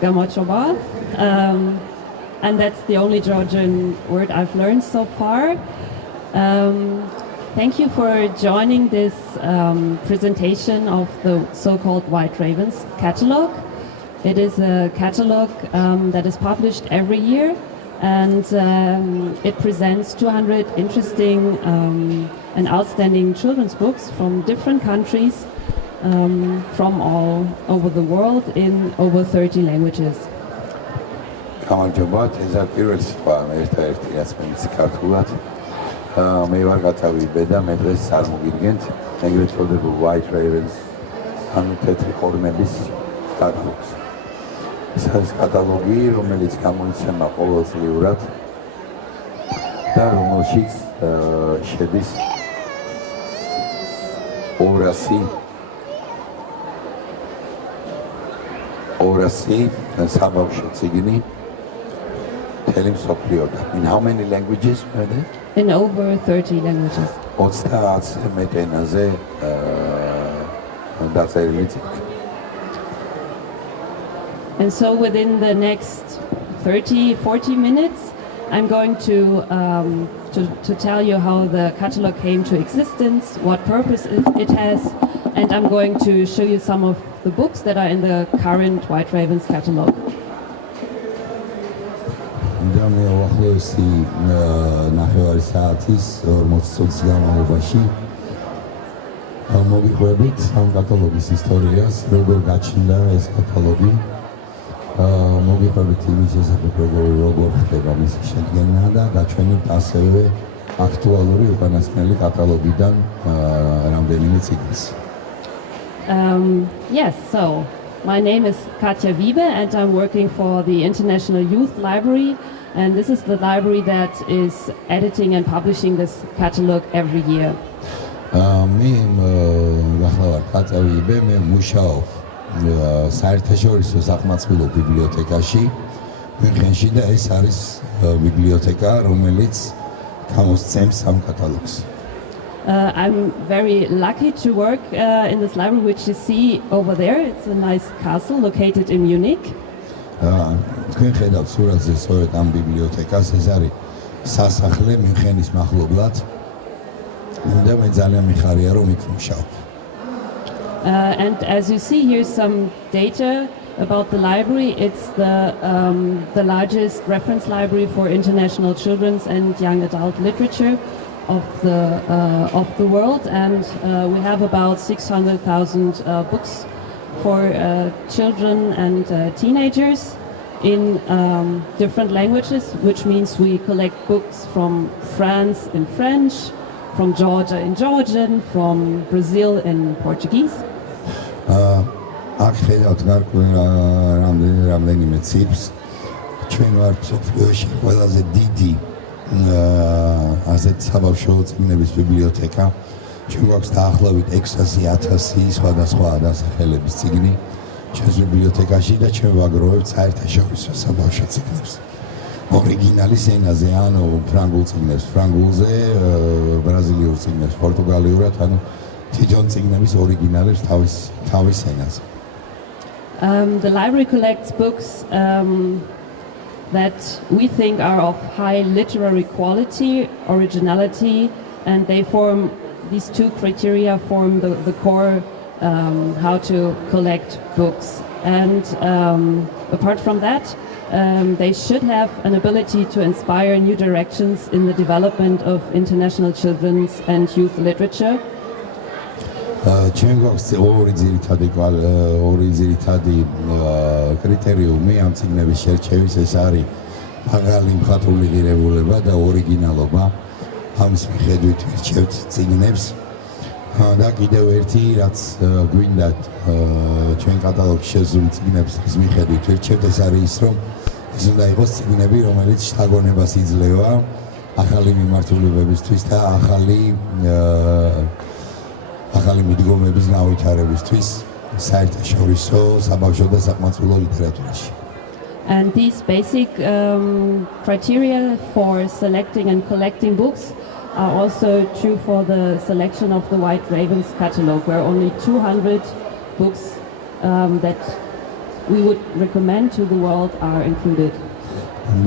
Gamochoba. And that's the only Georgian word I've learned so far. Thank you for joining this presentation of the so-called White Ravens catalogue. It is a catalogue that is published every year, and it presents 200 interesting and outstanding children's books from different countries, from all over the world in over 30 languages. გამარჯობა, ეს არის პირველი სიტყვა ერთ-ერთი რაც მე ვიცი ქართულად. მე ვარ კატა ვიბე და მე დღეს წარმოგიდგენთ ეგრეთ წოდებულ White Ravens, ანუ თეთრი ყორნების კატალოგს. ეს არის კატალოგი, რომელიც გამოიცემა ყოველწლიურად და რომელშიც შედის 200 საბავშვო წიგნი. In how many languages are there? In over 30 languages. 30 მეტ ენაზე დაწერილი წიგნი. And so within the next 30-40 minutes, I'm going to tell you how the catalog came to existence, what purpose it has, and I'm going to show you some of the books that are in the current White Ravens catalog. და მე უახლოესი ნახევარი საათის 40 წუთის განმავლობაში მოგიყვებით ამ კატალოგის ისტორიას, როგორ გაჩნდა ეს კატალოგი. მოგიყვებით იმის შესახებ, როგორ ხდება მისი შედგენა და გაჩვენებთ ასევე აქტუალური უკანასკნელი კატალოგიდან რამდენიმე წიგნს. Yes, so my name is Katja Wiebe and I'm working for the International Youth Library, and this is the library that is editing and publishing this catalog every year. მე ვარ კატა ვიბე, მე მუშაობ საერთაშორისო საყმაწვილო ბიბლიოთეკაში მünchen-ში და ეს არის ბიბლიოთეკა, რომელიც გამოსცემს ამ კატალოგს. I'm very lucky to work in this library, which you see over there. It's a nice castle located in Munich. თქვენ ხედავთ სურათზე სწორედ ამ ბიბლიოთეკას, ეს არის სასახლე მünchenis მახლობლად. და მე ძალიან მიხარია რომ იქ ვმუშაობ. And as you see, here's some data about the library. It's the largest reference library for international children's and young adult literature of the world, and we have about 600,000 books for children and teenagers in different languages, which means we collect books from France in French, from Georgia in Georgian, from Brazil in Portuguese. აქ ხედავთ რამდენიმე ციფრს. ჩვენ ვართ მსოფლიოში ყველაზე დიდი ასეთ საბავშვო წიგნების ბიბლიოთეკა. ჩვენ გვაქვს დაახლოებით 600,000 სხვადასხვა დასახელების წიგნი ჩვენს ბიბლიოთეკაში და ჩვენ ვაგროვებთ საერთაშორისო საბავშვო წიგნებს. ორიგინალის ენაზე, ანუ ფრანგულ წიგნებს ფრანგულზე, ბრაზილიურ წიგნებს პორტუგალიურად, ანუ თვითონ წიგნების ორიგინალებს თავის ენაზე. The library collects books that we think are of high literary quality, originality, and these two criteria form the core how to collect books. And apart from that, they should have an ability to inspire new directions in the development of international children's and youth literature. ჩვენ გვაქვს ორი ძირითადი კრიტერიუმი ამ წიგნების შერჩევის, ეს არის მაღალი მხატვრული ღირებულება და ორიგინალობა. ამის მიხედვით ვირჩევთ წიგნებს. და კიდევ ერთი, რაც გვინდათ ჩვენ კატალოგში შეზღუდული წიგნების მიხედვით ვირჩევთ, ეს არის ის, რომ ეს უნდა იყოს წიგნები, რომელიც შთაგონებას იძლევა ახალი მიმართულებებისთვის და ახალი მიდგომების გავითარებისთვის საერთაშორისო საბავშვო და საყმაწვილო ლიტერატურაში. And these basic criteria for selecting and collecting books are also true for the selection of the White Ravens catalog, where only 200 books that we would recommend to the world are included.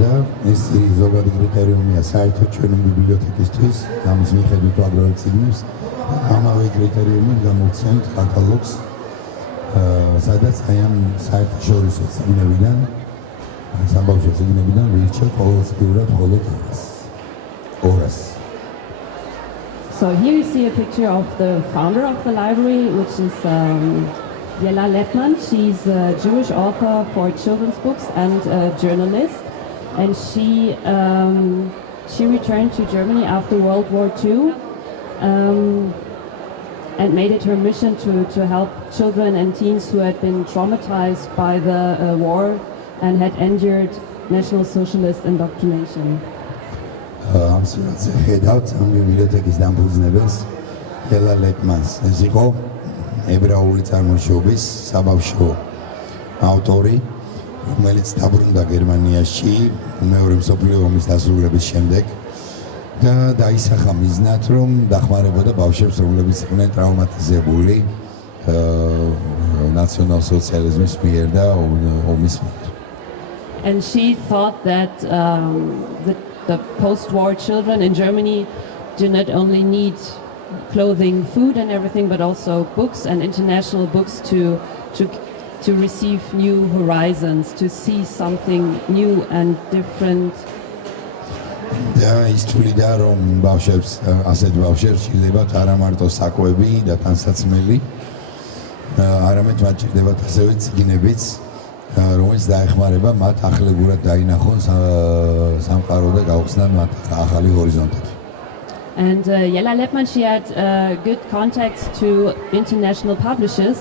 და ეს ზოგადი კრიტერიუმია საერთოდ ჩვენი ბიბლიოთეკისთვის, ამის მიხედვით ვაგროვებთ წიგნებს. ამავე კრიტერიუმით გამოვცემთ კატალოგს, სადაც აი ამ საერთაშორისო წიგნებიდან, საბავშვო წიგნებიდან ვირჩევ ყოველწლიურად მხოლოდ 200. So here you see a picture of the founder of the library, which is Jela Lettmann. She's a Jewish author for children's books and a journalist. And she returned to Germany after World War II and made it her mission to help children and teens who had been traumatized by the war and had endured National Socialist indoctrination. ამ სურათზე ხედავთ ამ ბიბლიოთეკის დამფუძნებელს Jela Lettmanns. ეს იყო ებრაული წარმოშობის საბავშვო ავტორი, რომელიც დაბრუნდა გერმანიაში მეორე მსოფლიო ომის დასრულების შემდეგ და დაისახა მიზნად, რომ დახმარებოდა ბავშვებს, რომლებიც იყვნენ ტრავმატიზებული ნაციონალ-სოციალიზმის მიერ და ომის მიერ. And she thought that the post-war children in Germany do not only need clothing, food and everything, but also books and international books to receive new horizons, to see something new and different. და ის თვლიდა, რომ ბავშვებს, ასეთ ბავშვებს სჭირდებათ არა მარტო საკვები და თანსაცმელი, არამედ მათ სჭირდებათ ასევე წიგნებიც, რომელიც დაეხმარება მათ ახლებურად დაინახონ სამყარო და გაუხსნან მათ ახალი ჰორიზონტები. And Jela Lettmann, she had good contacts to international publishers,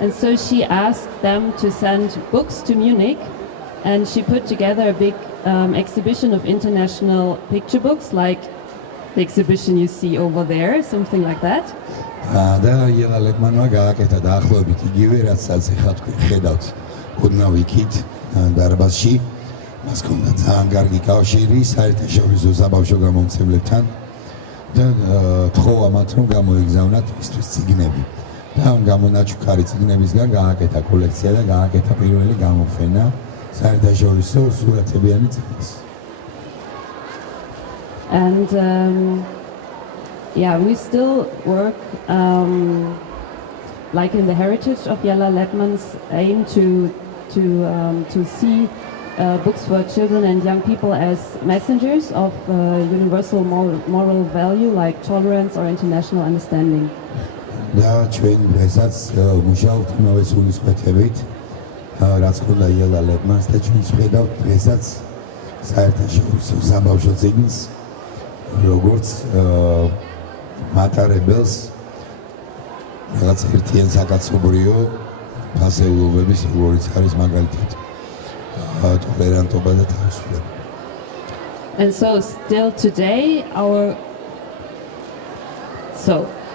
and so she asked them to send books to Munich, and she put together a big exhibition of international picture books, like the exhibition you see over there, something like that. და Jela Lettmannმა გააკეთა დაახლოებით იგივე, რასაც ახლა თქვენ ხედავთ ოდნავ იქით დარბაზში. მას ჰქონდა ძალიან კარგი კავშირი საერთაშორისო საბავშვო გამომცემლებთან და თხოვა მათ, რომ გამოეგზავნათ მისთვის წიგნები. და ამ გამონაჩუქარი წიგნებისგან გააკეთა კოლექცია და გააკეთა პირველი გამოფენა საერთაშორისო სურათებიანი წიგნის. And yeah, we still work like in the heritage of Jela Lettmann's aim to see books for children and young people as messengers of universal moral value like tolerance or international understanding. და ჩვენ დღესაც მუშაობთ იმავე სულისკვეთებით, რაც ჰქონდა Jela Lettmanns და ჩვენ ვხედავთ დღესაც საერთაშორისო საბავშვო წიგნს, როგორც მატარებელს რაღაც ერთიან საკაცობრიო ფასეულობების, როგორც არის მაგალითად ტოლერანტობა და თავისუფლება. And so still today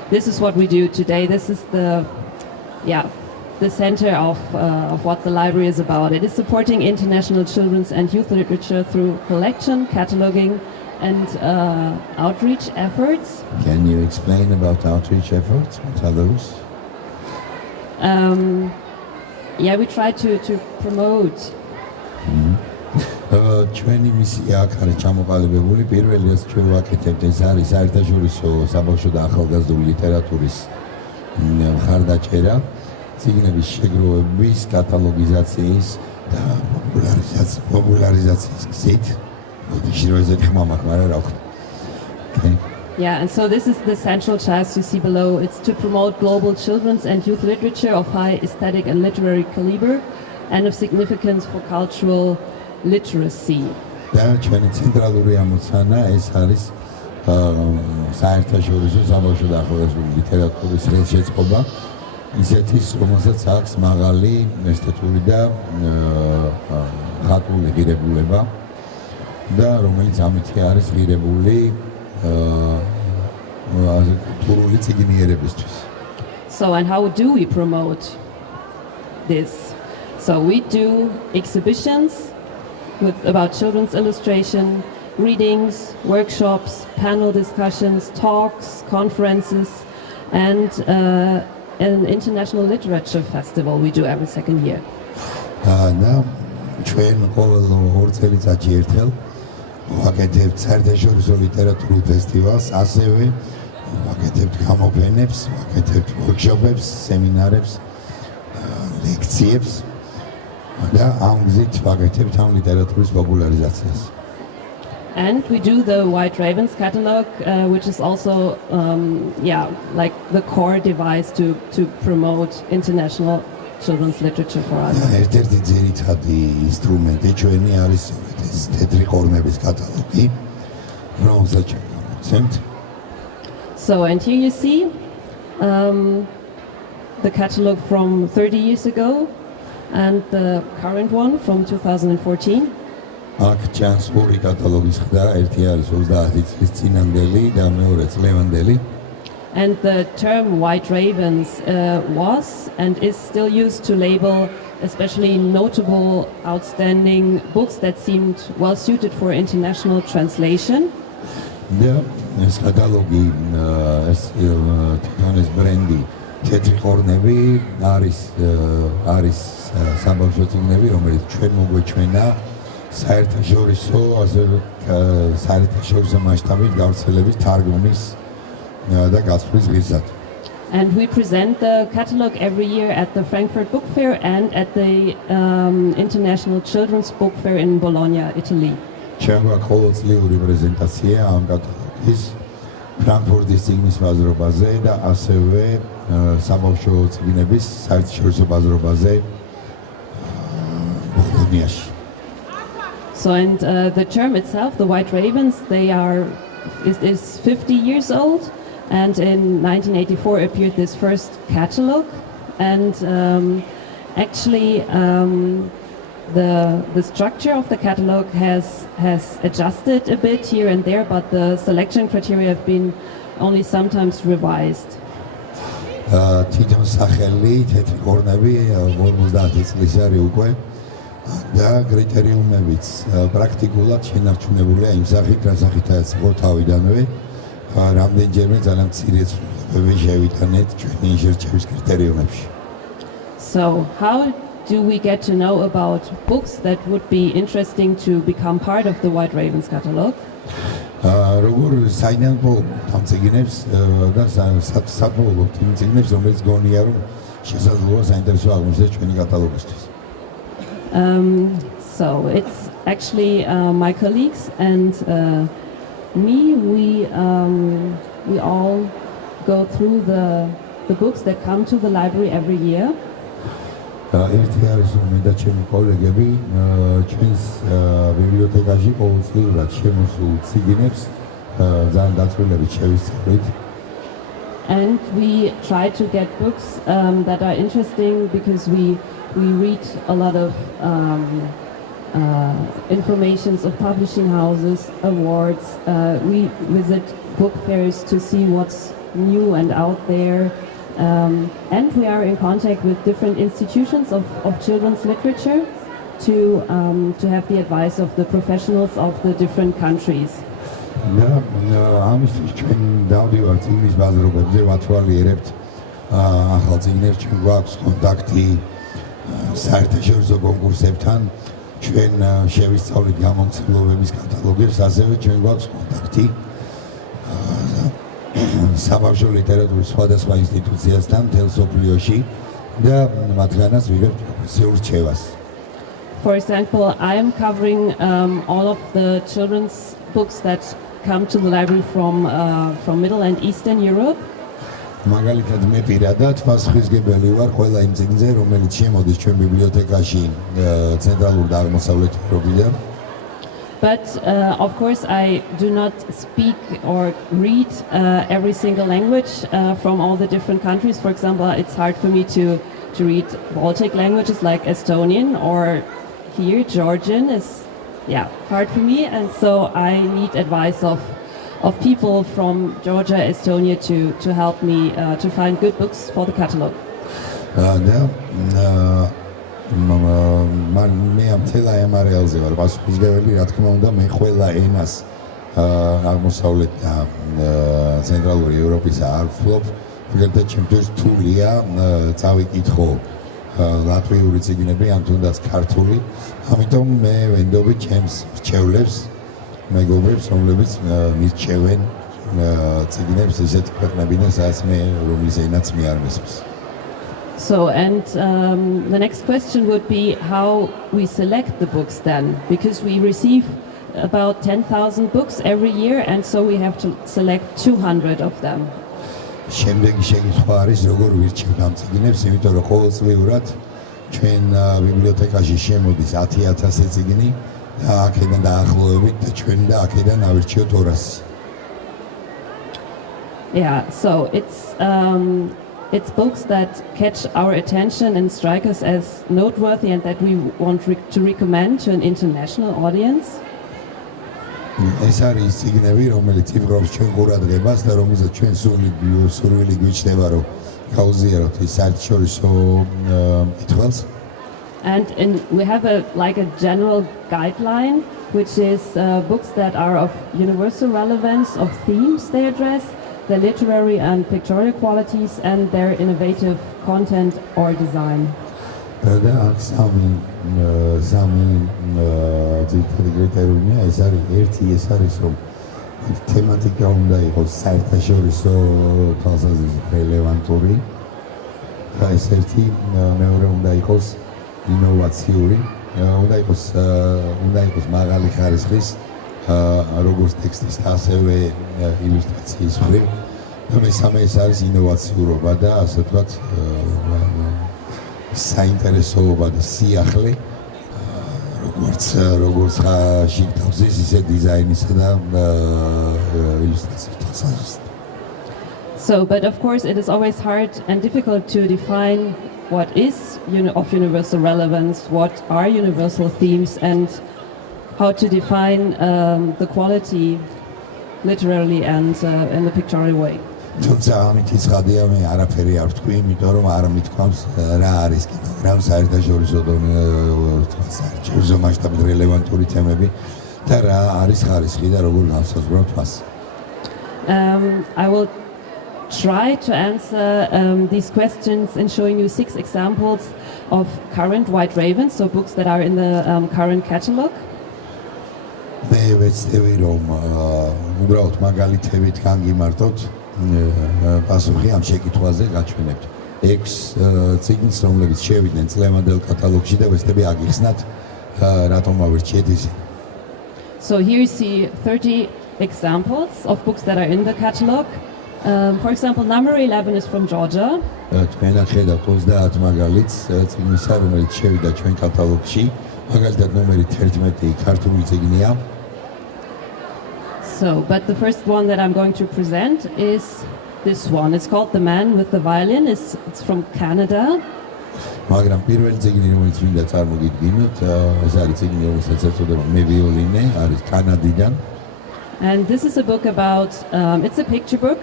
this is what we do today. This is the center of what the library is about. It is supporting international children's and youth literature through collection, cataloging, and outreach efforts. Can you explain about outreach efforts? What are those? We try to promote. ჩვენი მისია აქ არის ჩამოყალიბებული. პირველი რაც ჩვენ ვაკეთებთ, ეს არის საერთაშორისო საბავშვო და ახალგაზრდული ლიტერატურის მხარდაჭერა, წიგნების შეგროვების, კატალოგიზაციის და პოპულარიზაციის გზით. მოდიში რომ ესეთი ხმა მაქვს, მაგრამ რა ვქნა. Yeah, and so this is the central task you see below. It's to promote global children's and youth literature of high aesthetic and literary caliber and of significance for cultural literacy. და ჩვენი ცენტრალური ამოცანა ეს არის საერთაშორისო საბავშვო და ახალგაზრდული ლიტერატურის ხელშეწყობა, ისეთის, რომელსაც აქვს მაღალი ესთეტური და ხატული ღირებულება და რომელიც ამითი არის ღირებული კულტურული წიგნიერებისთვის. So, and how do we promote this? So we do exhibitions about children's illustration, readings, workshops, panel discussions, talks, conferences, and an international literature festival we do every second year. და ჩვენ ყოველ 2 წელიწადში ერთხელ ვაკეთებთ საერთაშორისო ლიტერატურულ ფესტივალს, ასევე ვაკეთებთ გამოფენებს, ვაკეთებთ ვორქშოპებს, სემინარებს, ლექციებს და ამ გზით ვაკეთებთ ამ ლიტერატურის პოპულარიზაციას. And we do the White Ravens catalog, which is also, like the core device to promote international children's literature for us. ერთ-ერთი ძირითადი ინსტრუმენტი ჩვენი არის ეს თეთრი ყორმების კატალოგი, რომელსაც ჩვენ გამოვცემთ. So, and here you see the catalog from 30 years ago and the current one from 2014. აქ ჩანს ორი კატალოგის ხდა, ერთი არის 30 წლის წინანდელი და მეორე წლევანდელი. And the term White Ravens was and is still used to label especially notable, outstanding books that seemed well suited for international translation. და ეს კატალოგი, ეს თვითონის ბრენდი, თეთრი ყორნები არის საბავშვო წიგნები, რომელიც ჩვენ მოგვეჩვენა საერთაშორისო, ასევე საერთაშორისო მასშტაბით გავრცელების თარგმნის და გაცვლის ღირსად. And we present the catalog every year at the Frankfurt Book Fair and at the International Children's Book Fair in Bologna, Italy. ჩვენ გვაქვს ყოველწლიური პრეზენტაცია ამ კატალოგის ფრანკფურტის წიგნის ბაზრობაზე და ასევე საბავშვო წიგნების საერთაშორისო ბაზრობაზე ბოლონიაში. So, and the term itself, the White Ravens, is 50 years old, and in 1984 appeared this first catalog, and actually the structure of the catalog has adjusted a bit here and there, but the selection criteria have been only sometimes revised. თვითონ სახელი თეთრი ყორნები 50 წლის არის უკვე და კრიტერიუმებიც პრაქტიკულად შენარჩუნებულია იმ სახით, რა სახითაც იყო თავიდანვე. რამდენჯერმე ძალიან მცირე ცვლილებები შევიტანეთ ჩვენი შერჩევის კრიტერიუმებში. So, how do we get to know about books that would be interesting to become part of the White Ravens catalog? როგორ საინანკო ამ წიგნებს და საბოლოოდ იმ წიგნებს, რომელიც გონია რომ შესაძლოა საინტერესო აღმოჩნდეს ჩვენი კატალოგისთვის. So it's actually my colleagues and me. We all go through the books that come to the library every year. ერთი არის მე და ჩემი კოლეგები ჩვენს ბიბლიოთეკაში ყოველწლიურად შემოსულ წიგნებს ძალიან დაწვრილებით შევისწავლით. And we try to get books that are interesting because we read a lot of informations of publishing houses, awards. We visit book fairs to see what's new and out there. And we are in contact with different institutions of children's literature to have the advice of the professionals of the different countries. და ამისთვის ჩვენ დავდივართ წიგნის ბაზრობებზე, ვათვალიერებთ ახალ წიგნებს, ჩვენ გვაქვს კონტაქტი საერთაშორისო კონკურსებთან, ჩვენ შევისწავლით გამომცემლობების კატალოგებს, ასევე ჩვენ გვაქვს კონტაქტი საბავშვო ლიტერატურის სხვადასხვა ინსტიტუციასთან მთელ მსოფლიოში და მათგანაც ვიღებთ პროფესიულ რჩევას. For example, I am covering all of the children's books that come to the library from Middle and Eastern Europe. მაგალითად მე პირადად პასუხისმგებელი ვარ ყველა იმ წიგნზე, რომელიც შემოდის ჩვენ ბიბლიოთეკაში ცენტრალურ და აღმოსავლეთ ევროპიდან. But of course, I do not speak or read every single language from all the different countries. For example, it's hard for me to read Baltic languages like Estonian, or here Georgian is hard for me, and so I need advice of people from Georgia, Estonia to help me to find good books for the catalog. მე ამ თელ აემარეალზე ვარ პასუხისმგებელი, რა თქმა უნდა, მე ყველა ენას აღმოსავლეთ და ცენტრალური ევროპისა არ ვფლობ. მაგალითად, ჩემთვის რთულია წავიკითხო ლატვიური წიგნები ან თუნდაც ქართული. ამიტომ მე ვენდობი ჩემს რჩევლებს, მეგობრებს, რომლებიც მირჩევენ წიგნებს ისეთ ქვეყნებიდან, სადაც მე რომლის ენაც მე არ მესმის. So, and the next question would be how we select the books then, because we receive about 10,000 books every year, and so we have to select 200 of them. შემდეგი შეკითხვა არის, როგორ ვირჩევთ ამ წიგნებს, იმიტომ რომ ყოველწლიურად ჩვენ ბიბლიოთეკაში შემოდის 10,000 წიგნი და აქედან დაახლოებით და ჩვენ და აქედან ავირჩიოთ 200. Yeah, so it's books that catch our attention and strike us as noteworthy and that we want to recommend to an international audience. ეს არის წიგნები, რომელიც იბრძვის ჩვენ ყურადღებას და რომელზეც ჩვენ სურვილი გვიჩნდება, რომ გავზიაროთ ის საერთაშორისო კითხვებს. And we have a general guideline, which is books that are of universal relevance, of themes they address, their literary and pictorial qualities, and their innovative content or design. და აქ სამი ძირითადი კრიტერიუმია. ეს არის რომ თემატიკა უნდა იყოს საერთაშორისო თვალსაზრისით რელევანტური. ეს ერთი, მეორე უნდა იყოს ინოვაციური, უნდა იყოს მაღალი ხარისხის როგორც ტექსტის და ასევე ილუსტრაციის მხრივ. და მესამე ეს არის ინოვაციურობა და ასე ვთქვათ საინტერესოობა და სიახლე როგორც შიგთავსის ისე დიზაინისა და ილუსტრაციის თვალსაზრისით. So, but of course it is always hard and difficult to define what is of universal relevance, what are universal themes, and how to define the quality literally and in the pictorial way. თუმცა ამით ცხადია, მე არაფერი არ ვთქვი, იმიტომ რომ არ მithქვამს რა არის კინოგრამ საერთაშორისო საერთაშორისო მასშტაბით რელევანტური თემები და რა არის ხარისხი და როგორ განსაზღვრავთ მას. I will try to answer these questions in showing you 6 examples of current White Ravens, so books that are in the current catalogue. მე ვეცდები რომ უბრალოდ მაგალითებით განგიმართოთ პასუხი ამ შეკითხვაზე გაჩვენებთ. 6 წიგნს, რომლებიც შევიდნენ წლევანდელ კატალოგში და ვეცდები აგიხსნათ რატომ ავირჩიეთ ისინი. So here you see 30 examples of books that are in the catalogue. For example, number 11 is from Georgia. თქვენ ხედავთ 30 მაგალითს წიგნისა, რომელიც შევიდა ჩვენ კატალოგში. მაგალითად ნომერი 11 ქართული წიგნია. So, but the first one that I'm going to present is this one. It's called The Man with the Violin. It's from Canada. მაგრამ პირველი წიგნი, რომელიც მინდა წარმოგიდგინოთ, ეს არის წიგნი, რომელსაც ეწოდება მე ვიოლინე, არის კანადიდან. And this is a book about, it's a picture book,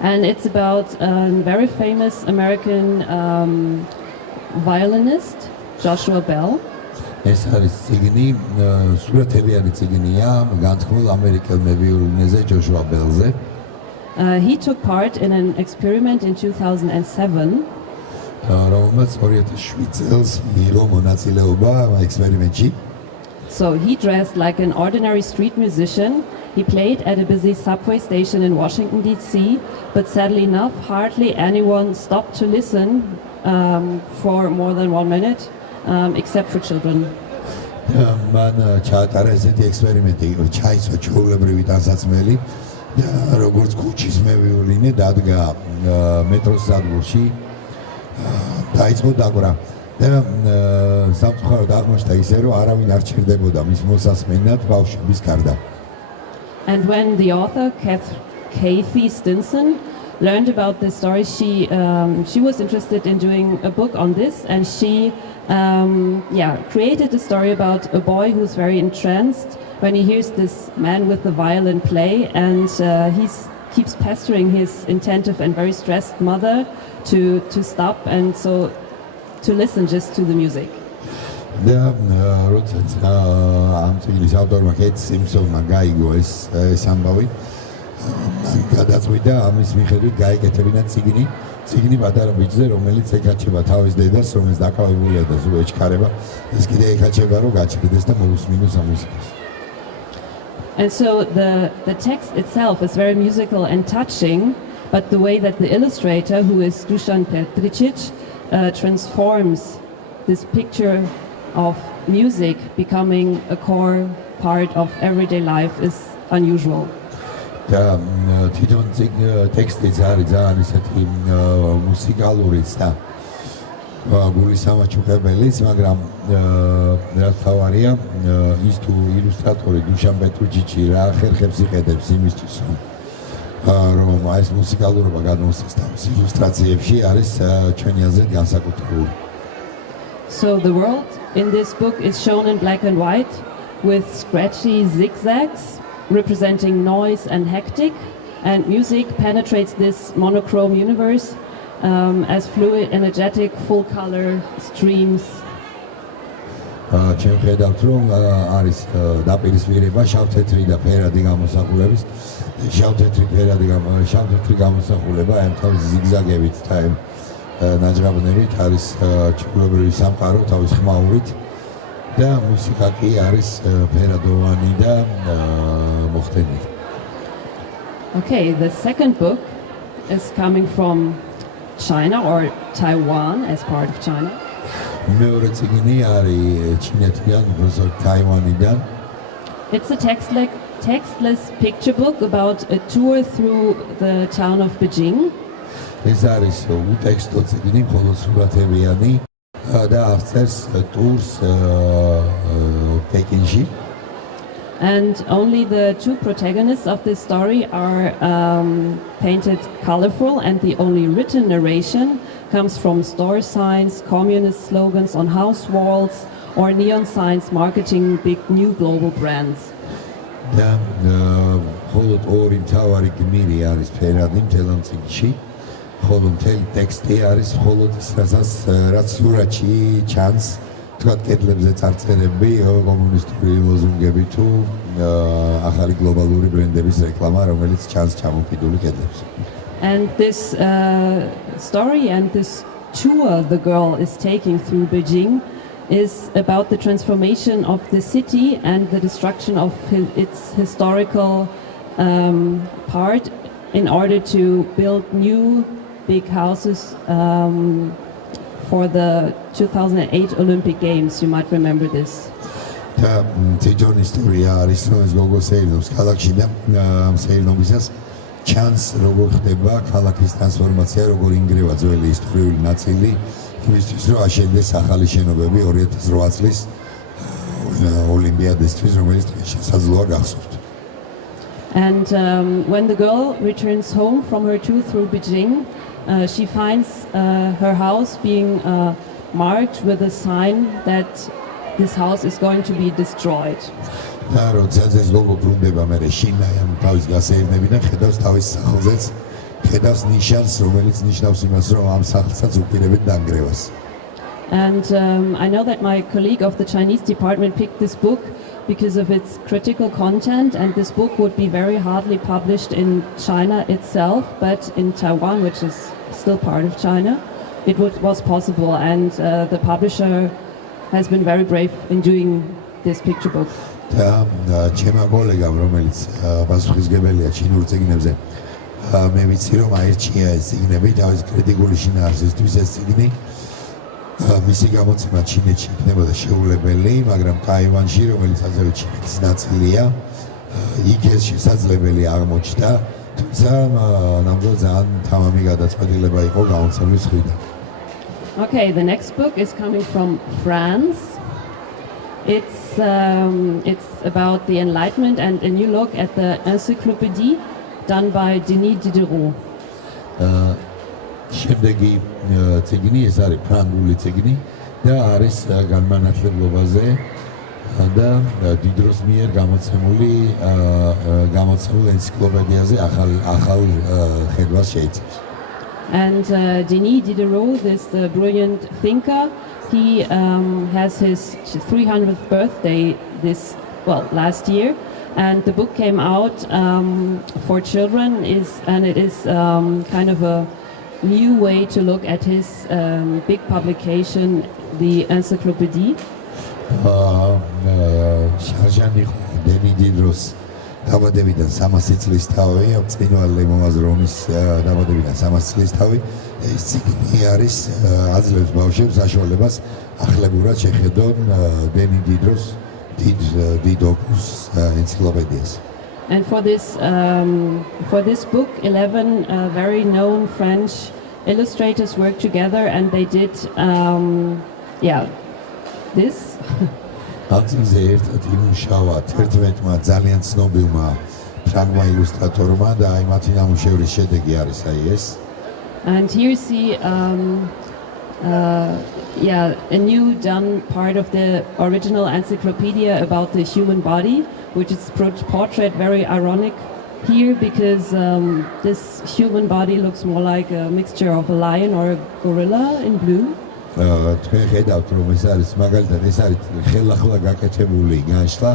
and it's about a very famous American violinist, Joshua Bell. ეს არის წიგნი, სურათებიანი წიგნია, განთქმულ ამერიკელ ვიოლინეზე, ჯოშუა ბელზე. He took part in an experiment in 2007. რომელმაც 2007 წელს მიიღო მონაწილეობა ექსპერიმენტში. So he dressed like an ordinary street musician. He played at a busy subway station in Washington, D.C., but sadly enough, hardly anyone stopped to listen for more than 1 minute, except for children. მან ჩაატარა ესეთი ექსპერიმენტი, ჩაისვა ჩვეულებრივი ტანსაცმელი და როგორც ქუჩის ვიოლინე დადგა მეტროს სადგურში, დაიწყო დაკვრა. და სამწუხაროდ აღმოჩნდა ისე, რომ არავინ არ ჩერდებოდა მის მოსასმენად ბავშვების გარდა. And when the author, Kathy Stinson, learned about this story, she was interested in doing a book on this, and she created a story about a boy who's very entranced when he hears this man with the violin play, and he keeps pestering his attentive and very stressed mother to stop and to listen just to the music. და როდესაც ამ წიგნის ავტორმა კეით სიმპსონმა გაიგო ეს ამბავი, გადაწყვიტა ამის მიხედვით გაეკეთებინა წიგნი, ციგნი პატარა ბიჭზე, რომელიც ეკაჩება თავის დედას, რომელიც დაკავებულია და ზუ ეჩქარება, ეს კიდე ეკაჩება, რომ გაჩერდეს და მოусმინოს ამ მუსიკას. And so the text itself is very musical and touching, but the way that the illustrator, who is Dusan Petricic, transforms this picture of music becoming a core part of everyday life is unusual. და თვითონ ტექსტიც არის ძალიან ისეთი მუსიკალურიც და გულისამაჩუქებელიც, მაგრამ რაც თავარია, ის თუ ილუსტრატორი დუშან პეტრუჩიჩი რა ხერხებს იყედებს იმისთვის, რომ ეს მუსიკალურობა გადმოსცეს თავის ილუსტრაციებში, არის ჩვენი აზრით განსაკუთრებული. So the world in this book is shown in black and white with scratchy zigzags representing noise and hectic, and music penetrates this monochrome universe as fluid, energetic, full-color streams. ჩვენ ხედავთ, რომ არის დაპირისპირება შავ-თეთრი და ფერადი გამოსახულების, შავ-თეთრი გამოსახულება ემთხვევა ზიგზაგებით და ნაჯრაბნებით არის ჩვეულებრივი სამყარო თავის ხმაურით და მუსიკა კი არის ფერადოვანი და მოხდენილი. Okay, the second book is coming from China or Taiwan as part of China. მეორე წიგნი არის ჩინეთიდან, უბრალოდ თაივანიდან. It's a textless picture book about a tour through the town of Beijing. ეს არის უტექსტო წიგნი, მხოლოდ სურათებიანი და აღწერს ტურს პეკინში. And only the two protagonists of this story are painted colorful, and the only written narration comes from store signs, communist slogans on house walls, or neon signs marketing big new global brands. და მხოლოდ ორი მთავარი გმირი არის ფერადი მთელ ამ წიგნში, ხოლო მთელი ტექსტი არის მხოლოდ ის, რაც სურათში ჩანს, თქვათ კედლებზე წარწერები, კომუნისტური ლოზუნგები თუ ახალი გლობალური ბრენდების რეკლამა, რომელიც ჩანს ჩამოფიდული კედლებზე. And this story and this tour the girl is taking through Beijing is about the transformation of the city and the destruction of its historical part in order to build new big houses for the 2008 Olympic Games. You might remember this. და თვითონ ისტორია არის, რომ ეს გოგო სეირნობს ქალაქში და ამ სეირნობისას ჩანს როგორ ხდება ქალაქის ტრანსფორმაცია, როგორ ინგრევა ძველი ისტორიული ნაწილი იმისთვის, რომ აშენდეს ახალი შენობები 2008 წლის ოლიმპიადისთვის, რომელიც შესაძლოა გახსოვთ. And when the girl returns home from her tour through Beijing, she finds her house being marked with a sign that this house is going to be destroyed. და როდესაც ეს გოგო ბრუნდება მერე შინაიან თავის გასეირნებიდან, ხედავს თავის სახლზეც, ხედავს ნიშანს, რომელიც ნიშნავს იმას, რომ ამ სახლსაც უპირებენ დანგრევას. And I know that my colleague of the Chinese department picked this book because of its critical content, and this book would be very hardly published in China itself, but in Taiwan, which is still part of China, it was possible, and the publisher has been very brave in doing this picture book. და ჩემმა კოლეგამ, რომელიც პასუხისმგებელია ჩინურ წიგნებზე, მე ვიცი, რომ აირჩია ეს წიგნები თავის კრიტიკული შინაარსისთვის. ეს წიგნი მისი გამოცემა ჩინეთში იქნებოდა შეუძლებელი, მაგრამ ტაივანში, რომელიც ასევე ჩინეთის ნაწილია, იქ ეს შესაძლებელი აღმოჩნდა, თუმცა ნამდვილად ძალიან თამამი გადაწყვეტილება იყო გამოცემის მხრიდან. Okay, the next book is coming from France. It's about the Enlightenment and a new look at the encyclopédie done by Denis Diderot. შემდეგი წიგნი ეს არის ფრანგული წიგნი და არის განმანათლებლობაზე და დიდროს მიერ გამოცემულ ენციკლოპედიაზე ახალ ხედვას შეიცავს. And Denis Diderot, this brilliant thinker, he has his 300th birthday last year, and the book came out for children, and it is kind of a new way to look at his big publication, the encyclopedia. შარჟანი დენი დიდროს დაბადებიდან 300 წლის თავი, წინვალე მომაზრონის დაბადებიდან 300 წლის თავი, ეს წიგნი არის აძლევს ბავშვებს საშუალებას ახლებურად შეხედონ დენი დიდროს დიდ ოპუს ენციკლოპედიას. And for this book, 11 very known French illustrators worked together, and they did, this. Აწინზე ერთად იმუშავა 11-მა ძალიან ცნობილმა ფრანგმა ილუსტრატორმა და აი მათი ნამუშევრის შედეგი არის აი ეს. And here you see, a new done part of the original encyclopedia about the human body, which is portrait very ironic here because this human body looks more like a mixture of a lion or a gorilla in blue. თქვენ ხედავთ რომ ეს არის მაგალითად ეს არის ხელახლა გაკეთებული განშლა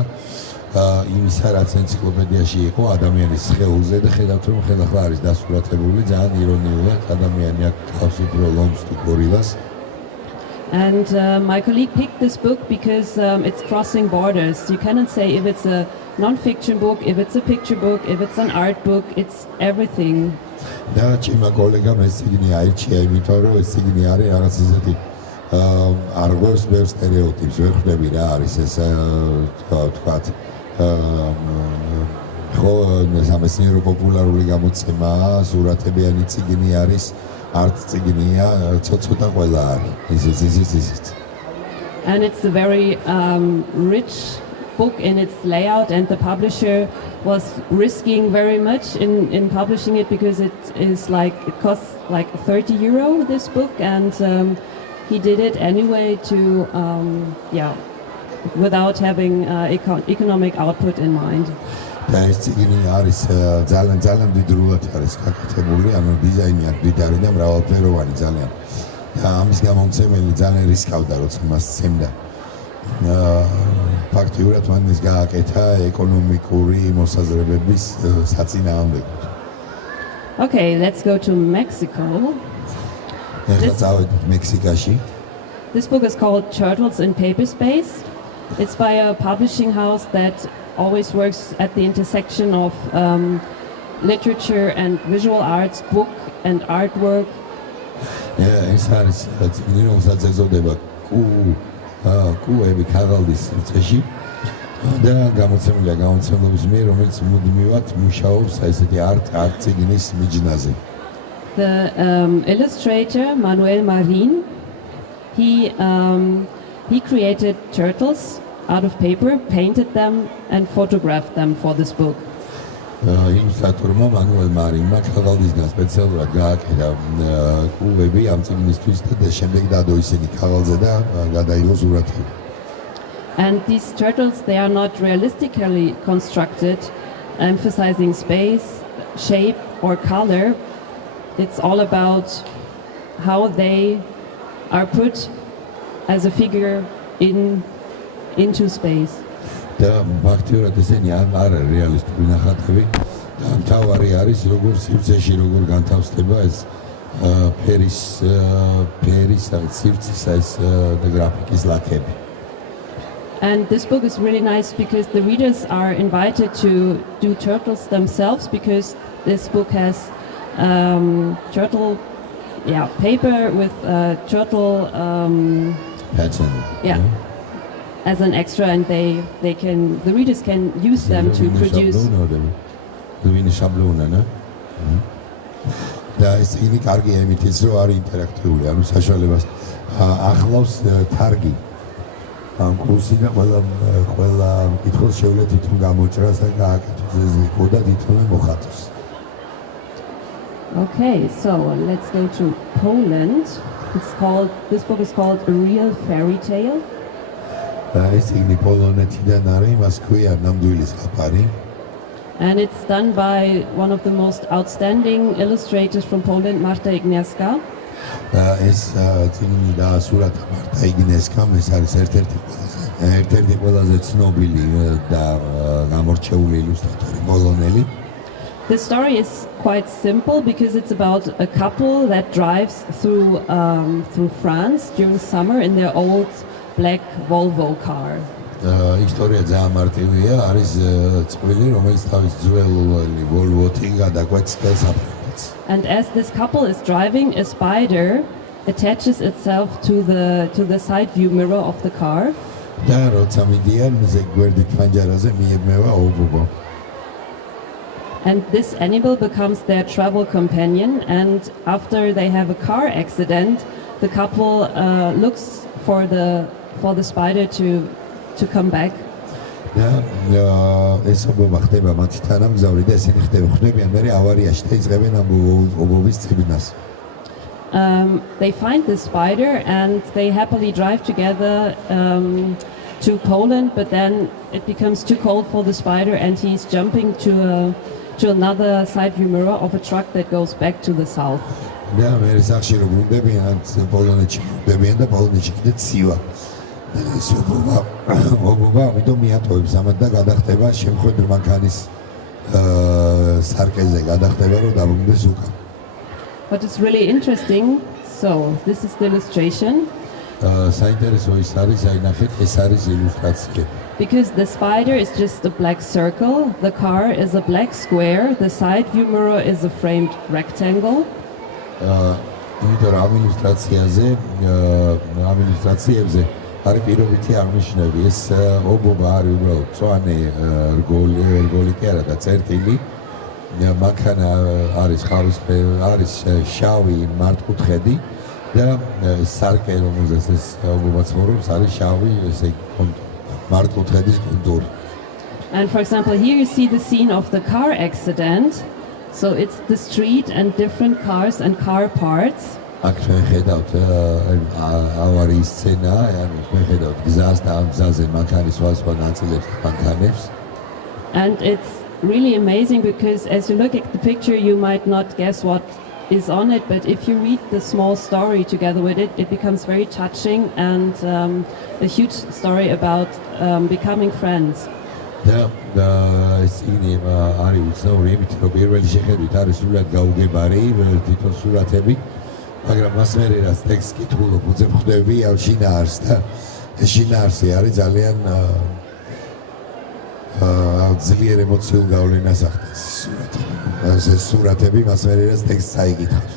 იმისა რაც ენციკლოპედიაში იყო ადამიანის სხეულზე და ხედავთ რომ ხელახლა არის დასურათებული ძალიან ირონიულად ადამიანი აქ თავს უფრო ლომს თუ გორილას. And my colleague picked this book because it's crossing borders. You cannot say if it's a non-fiction book, if it's a picture book, if it's an art book, it's everything. და ჩემმა კოლეგამ ეს წიგნი აირჩია იმიტომ რომ ეს წიგნი არის რაღაც ისეთი არგოს ბევრ სტერეოტიპს ვერ ხვდები რა არის ეს თქვათ ხო სამეცნიერო პოპულარული გამოცემა სურათებიანი წიგნი არის art წიგნია ცოტა ყველა არის ისიც. And it's a very rich book in its layout, and the publisher was risking very much in publishing it because it costs like €30 this book, and he did it anyway to without having economic output in mind. და ეს წიგნი არის ძალიან დიდრულად არის გაკეთებული, ანუ დიზაინი აქვს დიდარი და მრავალფეროვანი ძალიან. და ამის გამომცემელი ძალიან რისკავდა როცა მას სცემდა. ფაქტიურად მან ეს გააკეთა ეკონომიკური მოსაზრებების საწინააღმდეგოდ. Okay, let's go to Mexico. ეხლა წავედით მექსიკაში. This book is called Turtles in Paperspace. It's by a publishing house that always works at the intersection of literature and visual arts, book and artwork. ეს არის წიგნი, რომელსაც ეწოდება კუები ქაღალდის სივრცეში და გამოცემულია გამოცემლობის მიერ, რომელიც მუდმივად მუშაობს ესეთი art წიგნის მიჯნაზე. The illustrator Manuel Marin, he created turtles out of paper, painted them and photographed them for this book. ილუსტრატორმა მანუელ მარინმა ქაღალდისგან სპეციალურად გააკეთა კუები ამ წიგნისთვის და შემდეგ დადო ისინი ქაღალზე და გადაიღო სურათი. And these turtles, they are not realistically constructed, emphasizing space, shape or color. It's all about how they are put as a figure into space. და ფაქტიურად ესენი არ რეალისტური ნახატები და მთავარი არის როგორ სივრცეში როგორ განთავსდება ეს ფერის სივრცის ეს და გრაფიკის ლაქები. And this book is really nice because the readers are invited to do turtles themselves, because this book has turtle paper with turtle pattern. Yeah. As an extra, and the readers can use them to produce. და ეს წიგნი კარგია იმითიც, რომ არის ინტერაქტიული, ანუ საშუალებას ახლავს თარგი. ამ კურსი და ყველა მკითხველს შეუძლია თვითონ გამოჭრას და გააკეთოს ეს ნიკო და თვითონ მოხატოს. Okay, so let's go to Poland. This book is called A Real Fairy Tale. ეს წიგნი პოლონეთიდან არის, მას ქვია ნამდვილი ზღაპარი. And it's done by one of the most outstanding illustrators from Poland, Marta Igniaska. ეს წიგნი დაასურათა მარტა იგნიესკამ, ეს არის ერთ-ერთი ყველაზე ცნობილი და გამორჩეული ილუსტრატორი პოლონელი. The story is quite simple because it's about a couple that drives through France during summer in their old black Volvo car. ისტორია ძალიან მარტივია, არის წყვილი, რომელიც თავის ძველ Volvo-თან გადაკვეთს საფრანგეთს. And as this couple is driving, a spider attaches itself to the side view mirror of the car. და როცა მიდიან, მზე გვერდით ფანჯარაზე მიებმევა ობობა. And this animal becomes their travel companion, and after they have a car accident, the couple looks for the spider to come back. და ეს ობობა ხდება მათი თანამგზავრი და ესენი ხდებიან მე ავარიაში და იწყებენ ამ ობობის წიგნას. They find the spider and they happily drive together to Poland, but then it becomes too cold for the spider and he's jumping to another side view mirror of a truck that goes back to the south. და მე სახში რომ ბრუნდებიან პოლონეთში ბრუნდებიან და პოლონეთში კიდე ცივა. ეს ობობა ამიტომ მიატოვებს ამათ და გადახდება შემხვედრ მანქანის სარკეზე გადახდება რომ დაბრუნდეს უკან. What is really interesting, so this is the illustration. საინტერესო ის არის, აი ნახეთ, ეს არის ილუსტრაცია. Because the spider is just a black circle, the car is a black square, the side view mirror is a framed rectangle. იმიტომ რომ ამ ილუსტრაციებზე არის პირობითი აღნიშვნები. ეს ობობა არის უბრალოდ წვანე რგოლი კი არა და წერტილი. მანქანა არის არის შავი მართკუთხედი და სარკე რომელზეც ეს ობობა ცხოვრობს არის შავი ესე მართკუთხედის კონტური. And for example, here you see the scene of the car accident. So it's the street and different cars and car parts. აქ ხედავთ ავარიის სცენა, ანუ ხედავთ გზას და ამ გზაზე მანქანის სხვა ნაწილებს მანქანებს. And it's really amazing because as you look at the picture you might not guess what is on it, but if you read the small story together with it, it becomes very touching and a huge story about becoming friends. და ეს წიგნი არის უცნაური იმით, რომ პირველი შეხედვით არის სულად გაუგებარი, თვითონ სურათები, მაგრამ მას მერე რაც ტექსტს კითხულობ, უძებ ხვდები ამ შინაარსს და ეს შინაარსი არის ძალიან ძლიერ ემოციურ გავლენას ახდენს სურათები. ეს სურათები მას მერე რაც ტექსტს აიკითხავს.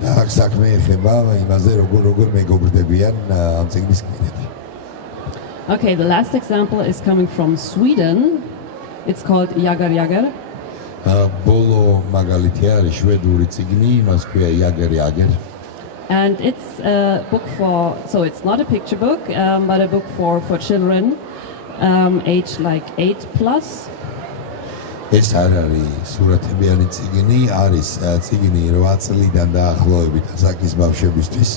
და აქ საქმე ეხება იმაზე, როგორ მეგობრდებიან ამ წიგნის გმირები. Okay, the last example is coming from Sweden. It's called Jagar Jagar. ბოლო მაგალითი არის შვედური წიგნი, მას ქვია Jagar Jagar. And it's a book so it's not a picture book, but a book for children age like 8+. ეს არ არის სურათებიანი წიგნი, არის წიგნი 8 წლიდან დაახლოებით ასაკის ბავშვებისთვის.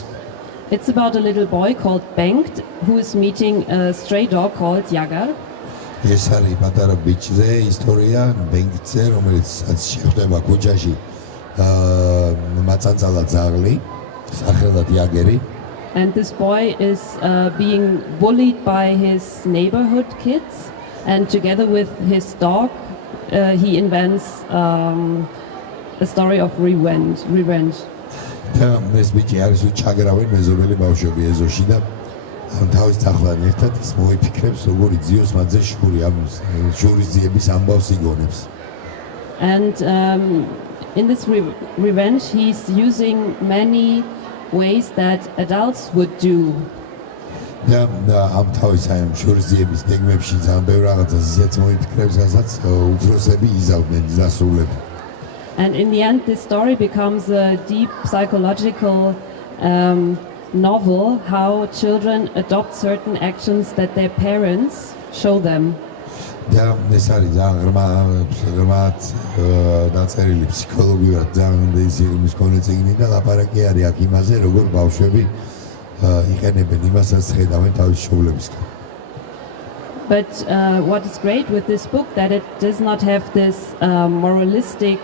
It's about a little boy called Bengt who is meeting a stray dog called Jagar. ეს არის პატარა ბიჭზე ისტორია, ბენგტზე, რომელიც შეხვდება ქუჩაში მაწანწალა ძაღლი, სახელად Jageri. And this boy is being bullied by his neighborhood kids, and together with his dog, he invents a story of revenge. და ეს ბიჭი არის უჩაგრავენ მეზობელი ბავშვები ეზოში და თავის ძაღლთან ერთად ის მოიფიქრებს როგორ იძიოს მათზე შური, ამ შურის ძიების ამბავს იგონებს. And in this revenge he's using many ways that adults would do. და ამ თავის ამ შურის ძიების გეგმებში ძალიან ბევრ რაღაცას ისეც მოიფიქრებს, რასაც უფროსები იზავდნენ დასრულებით. And in the end, this story becomes a deep psychological novel, how children adopt certain actions that their parents show them. და ეს არის ძალიან ღრმად დაწერილი ფსიქოლოგიურად ძალიან ის კონე წიგნი და ლაპარაკი არის აქ იმაზე, როგორ ბავშვები იყენებენ იმასაც ხედავენ თავის შოულებისგან. But what is great with this book that it does not have this moralistic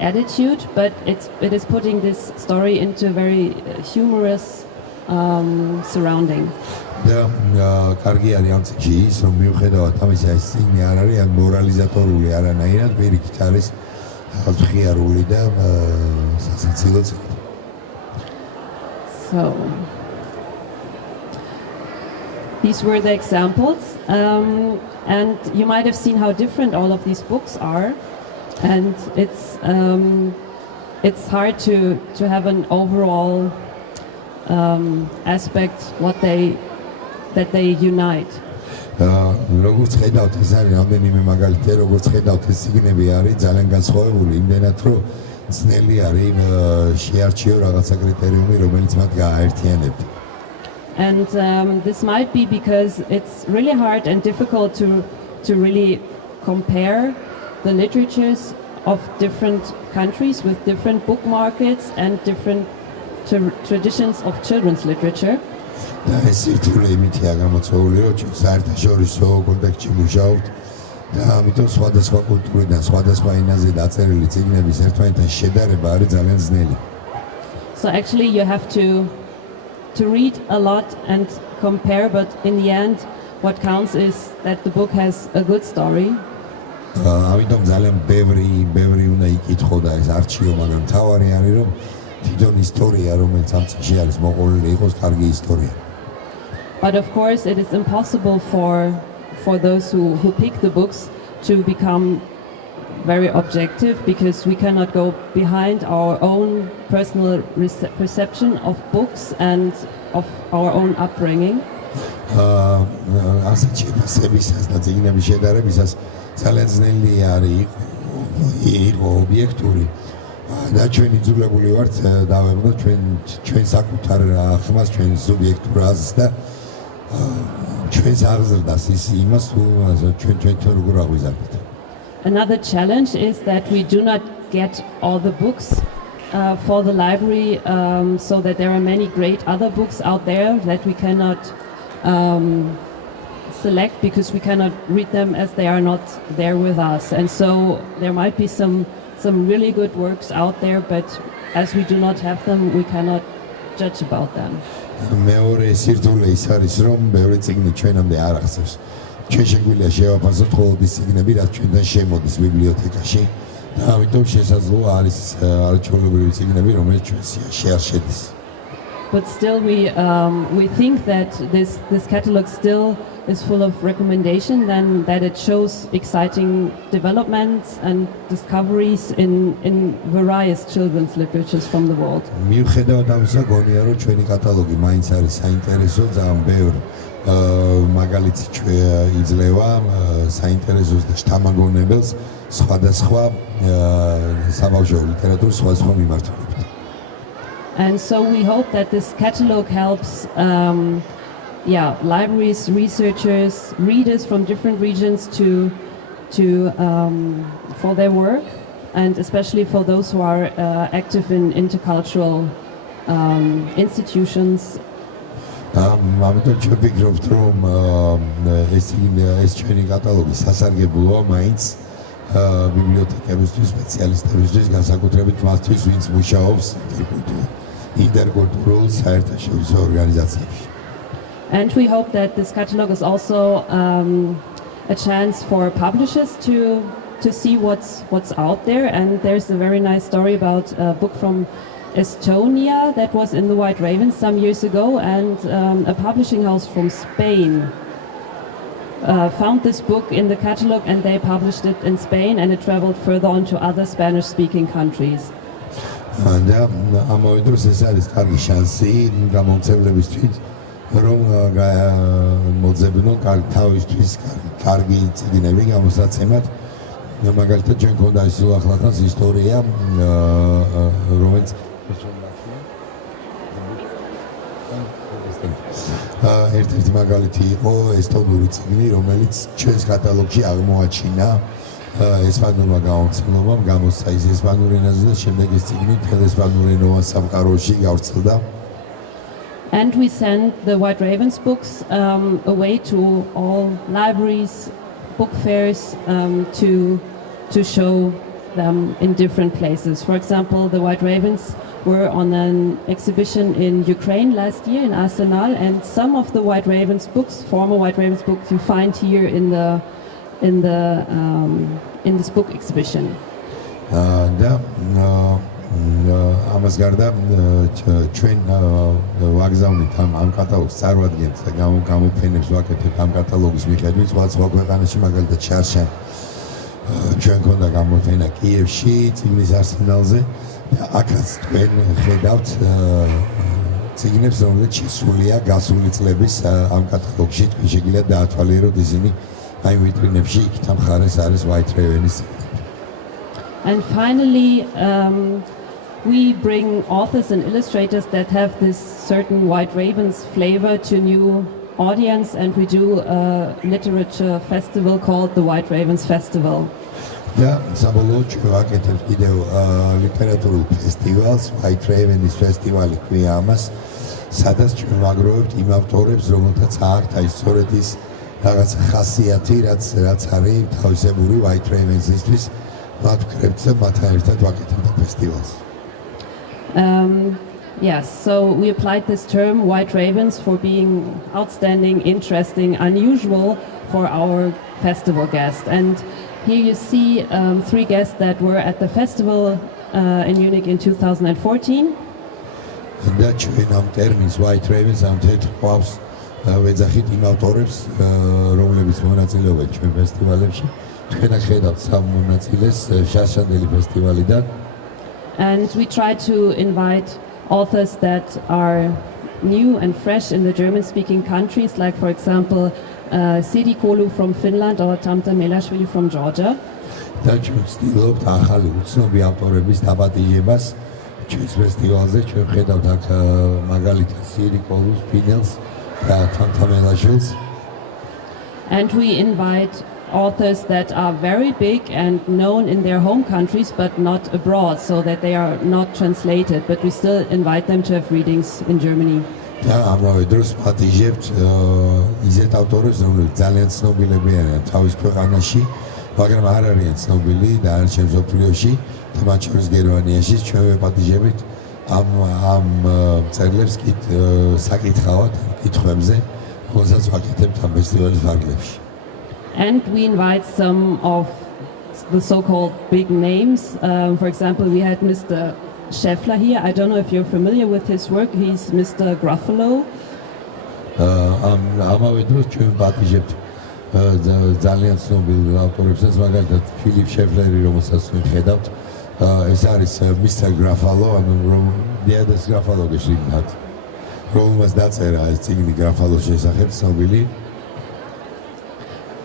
attitude, but it is putting this story into a very humorous surrounding. და კარგი არის ამ წიგნში ის, რომ მიუხედავად ამისა, ეს წიგნი არ არის ან მორალიზატორული არანაირად, პირიქით არის ხიარული და სასაცილო წიგნი. So, these were the examples, and you might have seen how different all of these books are, and it's hard to have an overall aspect that they unite. როგორც ხედავთ, ეს არის რამდენიმე მაგალითი, როგორც ხედავთ, ეს წიგნები არის ძალიან განსხვავებული, იმდენად რომ ძნელი არის შეარჩიო რაღაცა კრიტერიუმი, რომელიც მათ გააერთიანებთ. And this might be because it's really hard and difficult to really compare the literatures of different countries with different book markets and different traditions of children's literature. და ეს სირთულე იმითია გამოწვეული, რომ ჩვენ საერთაშორისო კონტექსტში მუშაობთ და ამიტომ სხვადასხვა კულტურიდან, სხვადასხვა ენაზე დაწერილი წიგნების ერთმანეთთან შედარება არის ძალიან ძნელი. So actually you have to read a lot and compare, but in the end what counts is that the book has a good story. ამიტომ ძალიან ბევრი უნდა იკითხო და ეს არჩიო, მაგრამ თავარი არის რომ თვითონ ისტორია, რომელიც ამ წიგნში არის მოყოლილი, იყოს კარგი ისტორია. But of course it is impossible for those who pick the books to become very objective, because we cannot go behind our own personal perception of books and of our own upbringing. ასეთ შეფასებისას და წიგნების შედარებისას ძალიან ძნელი არის იყო ობიექტური და ჩვენ იძულებული ვართ დავებნოთ ჩვენ საკუთარ ხმას, ჩვენ სუბიექტურ აზრს და ჩვენს აღზრდას ის იმას ჩვენ როგორ აღვიზარდეთ. Another challenge is that we do not get all the books for the library, so that there are many great other books out there that we cannot select because we cannot read them as they are not there with us. And so there might be some really good works out there, but as we do not have them, we cannot judge about them. მეორე სირთულე ის არის, რომ ბევრი წიგნი ჩვენამდე არ აღწევს. ჩვენ შეგვიძლია შევაფასოთ მხოლოდ ის წიგნები, რაც ჩვენთან შემოდის ბიბლიოთეკაში და ამიტომ შესაძლოა არის არაჩვეულებრივი წიგნები, რომელიც ჩვენ სიაში არ შედის. But still we think that this catalog still is full of recommendation, then that it shows exciting developments and discoveries in various children's literatures from the world. მიუხედავად ამისა, გონია რომ ჩვენი კატალოგი მაინც არის საინტერესო, ძალიან ბევრ მაგალითი იძლევა საინტერესოს და შთამაგონებელს სხვადასხვა საბავშვო ლიტერატურის სხვადასხვა მიმართულებით. And so we hope that this catalog helps libraries, researchers, readers from different regions for their work, and especially for those who are active in intercultural institutions. ამიტომ ჩვენ ვფიქრობთ, რომ ეს ჩვენი კატალოგი სასარგებლოა მაინც ბიბლიოთეკებისთვის, სპეციალისტებისთვის, განსაკუთრებით მათთვის, ვინც მუშაობს ინტერკულტურულ საერთაშორისო ორგანიზაციებში. And we hope that this catalog is also a chance for publishers to see what's out there. And there's a very nice story about a book from Estonia that was in the White Ravens some years ago, and a publishing house from Spain found this book in the catalog, and they published it in Spain, and it traveled further on to other Spanish-speaking countries. და ამავე დროს ეს არის კარგი შანსი გამომცემლებისთვის, რომ მოძებნონ თავისთვის კარგი წიგნები გამოსაცემად. მაგალითად ჩვენ გვქონდა ის უახლახანს ისტორია, რომელიც ერთ-ერთი მაგალითი იყო ესტონური წიგნი, რომელიც ჩვენს კატალოგში აღმოაჩინა ესპანურმა გამომცემლობამ, გამოსცა ის ესპანურ ენაზე და შემდეგ ეს წიგნი მთელ ესპანურ ენოვან სამყაროში გავრცელდა. And we send the White Ravens books away to all libraries, book fairs, to show them in different places. For example, the White Ravens were on an exhibition in Ukraine last year in Arsenal, and some of the White Ravens books, former White Ravens books, you find here in this book exhibition. ამას გარდა ჩვენ ვაგზავნით ამ კატალოგს წარმოადგენს და გამოფენებს ვაკეთებთ ამ კატალოგის მიხედვით სხვა ქვეყანაში მაგალითად შარშან ჩვენ ქონდა გამოფენა კიევში წიგნის არსენალზე აქაც თქვენ ხედავთ წიგნებს რომლებიც შესულია გასული წლების ამ კატალოგში თქვენ შეგიძლიათ დაათვალიეროთ ისინი აი ვიტრინებში იქით ამ მხარეს არის White Ravens. And finally, we bring authors and illustrators that have this certain White Ravens flavor to new audience, and we do a literature festival called the White Ravens Festival. და საბოლოოდ ჩვენ ვაკეთებთ კიდევ ლიტერატურულ ფესტივალს, White Ravens ფესტივალი ქვია ამას, სადაც ჩვენ ვაგროვებთ იმ ავტორებს, რომელთაც აქვთ აი სწორედ ის რაღაც ხასიათი, რაც არის თავისებური White Ravens-ისთვის. Yes, so we applied this term White Ravens for being outstanding, interesting, unusual for our festival guests. And here you see 3 guests that were at the festival in Munich in 2014. და ჩვენ ამ ტერმინს White Ravens ამ თეთრ ყავს ვეძახით იმ ავტორებს, რომლებიც მონაწილეობენ ჩვენ ფესტივალებში. And we try to invite authors that are new and fresh in the German-speaking countries, like for example Sidi Kolu from Finland or Tamta Melashvili from Georgia. And we invite authors that are very big and known in their home countries but not abroad, so that they are not translated, but we still invite them to have readings in Germany. და ამავე დროს პატიჟებთ ისეთ ავტორებს, რომლებიც ძალიან ცნობილები არიან თავის ქვეყანაში, მაგრამ არ არიან ცნობილი დანარჩენ მსოფლიოში და მათ შორის გერმანიაში. ჩვენ ვეპატიჟებით ამ წერილებს საკითხავად კითხვებზე, რომელსაც ვაკეთებთ ამ ფესტივალის ფარგლებში. And we invite some of the so-called big names. For example, we had Mr. Scheffler here. I don't know if you're familiar with his work. He's Mr. Gruffalo. ამავე დროს ჩვენ პატიჟებთ ძალიან ცნობილ ავტორებსაც, მაგალითად ფილიპ შეფლერი, რომელსაც ვხედავთ. ეს არის Mr. Gruffalo, ანუ დიადას Gruffalo გეშინათ. რომელმაც დაწერა ეს წიგნი Gruffalo-ს შესახებ ცნობილი.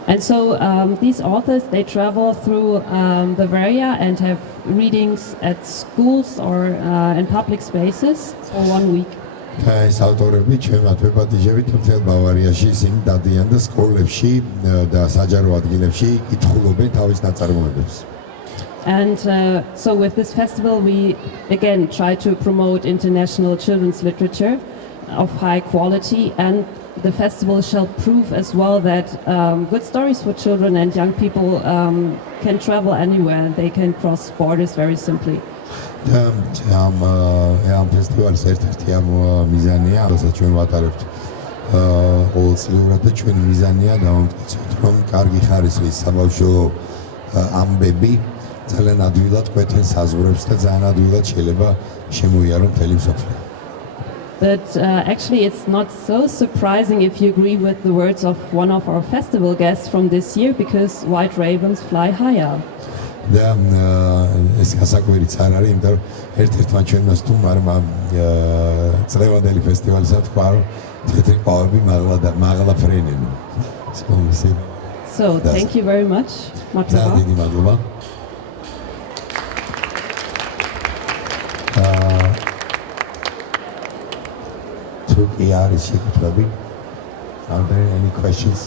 And so these authors, they travel through Bavaria and have readings at schools or in public spaces for 1 week. ეს ავტორები ჩვენ მათ ვეპატიჟებით მთელ ბავარიაში, ისინი დადიან და სკოლებში და საჯარო ადგილებში კითხულობენ თავის ნაწარმოებებს. And so with this festival we again try to promote international children's literature of high quality, and the festival shall prove as well that good stories for children and young people can travel anywhere and they can cross borders very simply. ამ ფესტივალის ერთ-ერთი მიზანია, რასაც ჩვენ ვატარებთ ყოველწლიურად და ჩვენი მიზანია დავამტკიცოთ, რომ კარგი ხარისხის საბავშვო ამბები ძალიან ადვილად კვეთენ საზღვრებს და ძალიან ადვილად შეიძლება შემოიარონ მთელი მსოფლიო. But actually it's not so surprising if you agree with the words of one of our festival guests from this year, because White Ravens fly higher. და ეს გასაკვირიც არ არის, იმიტომ რომ ერთ-ერთმა ჩვენმა სტუმარმა წლევანდელი ფესტივალისა თქვა, რომ თეთრი ყვავები მაღლა ფრენენ. So thank you very much. ძალიან დიდი მადლობა. Are there any questions?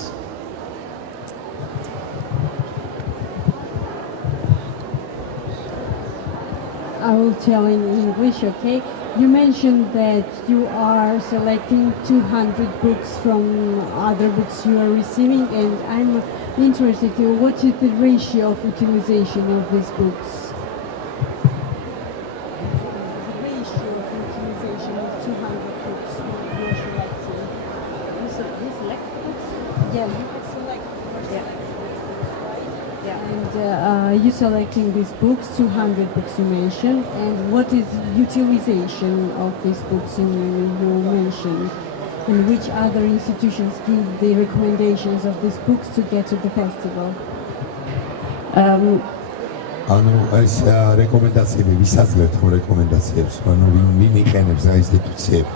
I will tell in English, okay? You mentioned that you are selecting 200 books from other books you are receiving, and I'm interested in what is the ratio of utilization of these books? Yeah, you can select. And you're selecting these books, 200 books you mentioned, and what is utilization of these books you mentioned? And which other institutions give the recommendations of these books to get to the festival? ანუ ეს რეკომენდაციები ვისაძლევთ ხო რეკომენდაციებს ანუ ვინ იყენებს რა ინსტიტუციები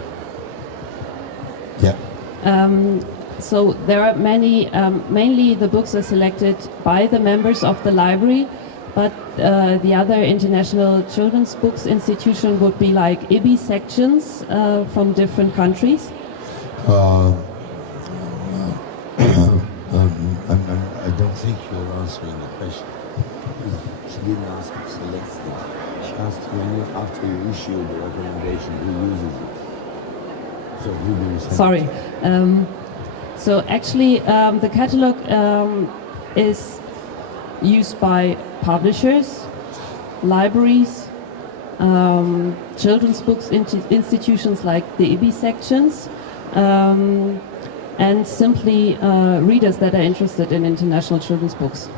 So there are many, mainly the books are selected by the members of the library, but the other international children's books institution would be like IBI sections from different countries. I don't think you're answering the question. She didn't ask who selects them. She asked when you, after you issue the recommendation, who uses it. So who do you select? Sorry. So actually, the catalogue is used by publishers, libraries, children's books institutions like the IBI sections, and simply readers that are interested in international children's books.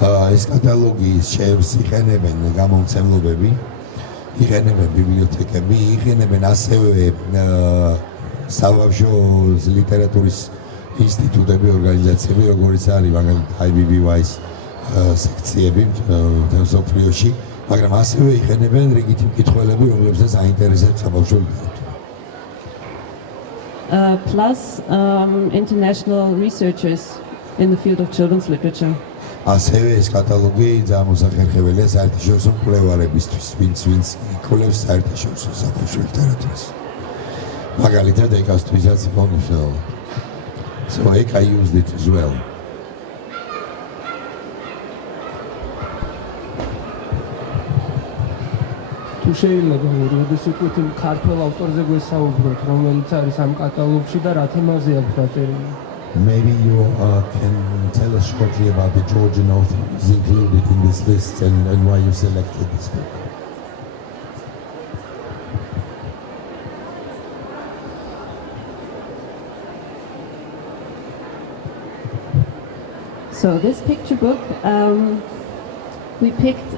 ეს კატალოგი შეებს იყენებენ გამომცემლობები, იყენებენ ბიბლიოთეკები, იყენებენ ასევე საბავშვო ლიტერატურის ინსტიტუტები, ორგანიზაციები, როგორიც არის მაგალითად IBBY-ის სექციები მსოფლიოში, მაგრამ ასევე იყენებენ რიგითი მკითხველები, რომლებსაც აინტერესებს საბავშვო ლიტერატურა. Plus international researchers in the field of children's literature. ასევე ეს კატალოგი გამოსახერხებელია საერთაშორისო მკვლევარებისთვის, ვინც იკვლევს საერთაშორისო საბავშვო ლიტერატურას. მაგალითად ეკასთვისაც იყო მნიშვნელოვანი. So I used it as well. თუ შეიძლება როდეს ვიტყვით იმ ქართველ ავტორზე გვესაუბროთ, რომელიც არის ამ კატალოგში და რა თემაზე აქვს დაწერილი? Maybe you can tell us shortly about the Georgian authors included in this list and why you selected this book. So this picture book we picked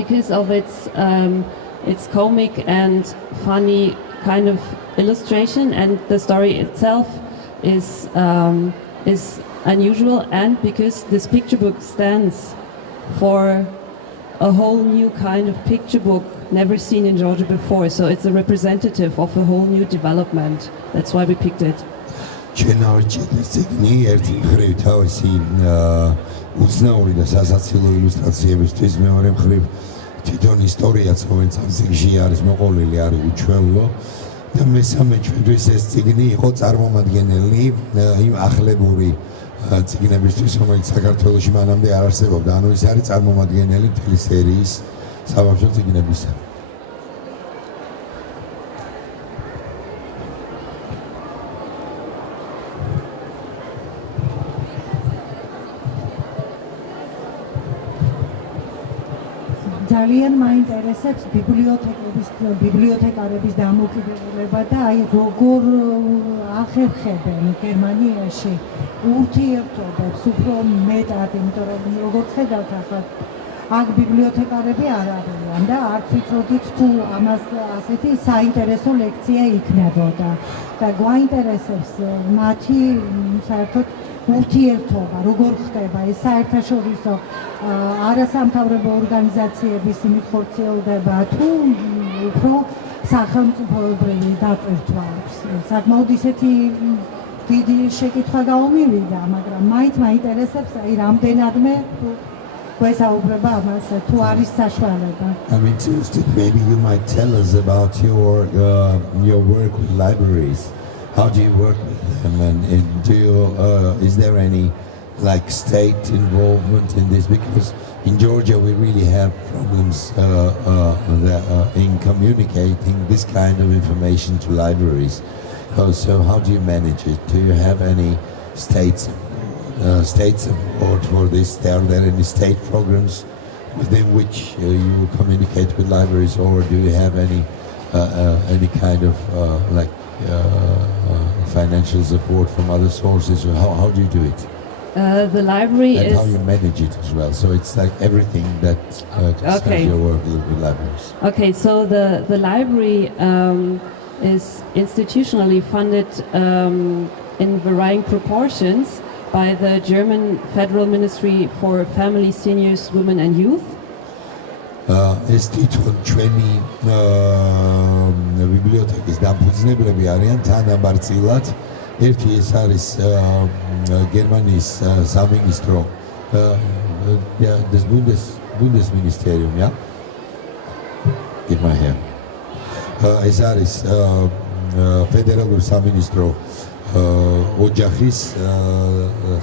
because of its comic and funny kind of illustration, and the story itself is unusual, and because this picture book stands for a whole new kind of picture book never seen in Georgia before. So it's a representative of a whole new development. That's why we picked it. ჩენარჩიტი ერთი მხრივ თავისი უცნაური და სასაცილო ილუსტრაციებისთვის, მეორე მხრივ თვითონ ისტორიაც, რომელიც ამ წიგნში არის მოყოლილი, არის უჩვეულო და მესამე ჩვენთვის ეს წიგნი იყო წარმომადგენელი იმ ახლებური წიგნებისთვის, რომელიც საქართველოში მანამდე არ არსებობდა. ანუ ის არის წარმომადგენელი მთელი სერიის საბავშვო წიგნებისა. ძალიან მაინტერესებს ბიბლიოთეკარების დამოკიდებულება და აი როგორ ახერხებენ გერმანიაში ურთიერთობებს უფრო მეტად, იმიტომ რომ როგორც ხედავთ ახლა აქ ბიბლიოთეკარები არ არიან და არც ვიცოდით თუ ამას ასეთი საინტერესო ლექცია იქნებოდა და გვაინტერესებს მათი საერთოდ ურთიერთობა, როგორ ხდება ეს საერთაშორისო არასამთავრობო ორგანიზაციების ხორციელდება თუ უფრო სახელმწიფოებრივი დატვირთვა აქვს. საკმაოდ ისეთი დიდი შეკითხვა გამომივიდა, მაგრამ მაინც მაინტერესებს აი რამდენადმე გვესაუბრება ამას, თუ არის საშუალება. I'm interested, maybe you might tell us about your work with libraries. How do you work with them, and do you is there any like state involvement in this? Because in Georgia we really have problems in communicating this kind of information to libraries. So how do you manage it? Do you have any state support for this? Are there any state programs within which you communicate with libraries, or do you have any kind of financial support from other sources? Or how do you do it? The library And is... how you manage it as well. So it's like everything that concerns Okay. your work with libraries. Okay, so the library is institutionally funded in varying proportions by the German Federal Ministry for Family, Seniors, Women and Youth. ეს თვითონ ჩვენი ბიბლიოთეკის დამფუძნებლები არიან თანამბარწილად. ერთი ეს არის გერმანიის სამინისტრო das Bundesministerium, ja? Gib mal her. ეს არის ფედერალური სამინისტრო ოჯახის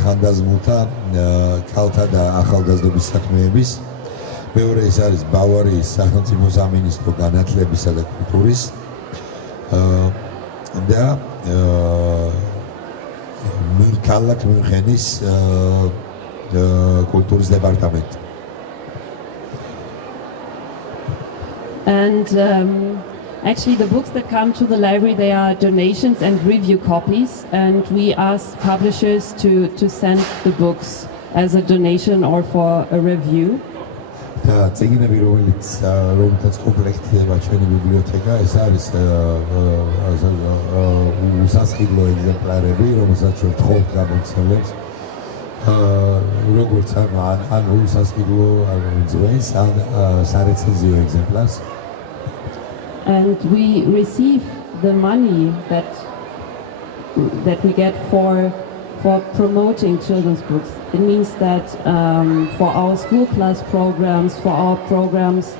ხანდაზმულთა ქალთა და ახალგაზრდობის საქმეების. მეორე ეს არის ბავარიის სახელმწიფო სამინისტრო განათლებისა და კულტურის და ქალაქ მიუნხენის კულტურის დეპარტამენტი. And actually the books that come to the library, they are donations and review copies, and we ask publishers to send the books as a donation or for a review. და წიგნები რომელთაც კომპლექტდება ჩვენი ბიბლიოთეკა, ეს არის უსასყიდლო ეგზემპლარები, რომელსაც ჩვენ ვთხოვთ გამოცემებს. როგორც ან უსასყიდლო ძვენს, ან სარეცენზიო ეგზემპლარს. And we receive the money that we get for promoting children's books. It means that for our school class programs, for our programs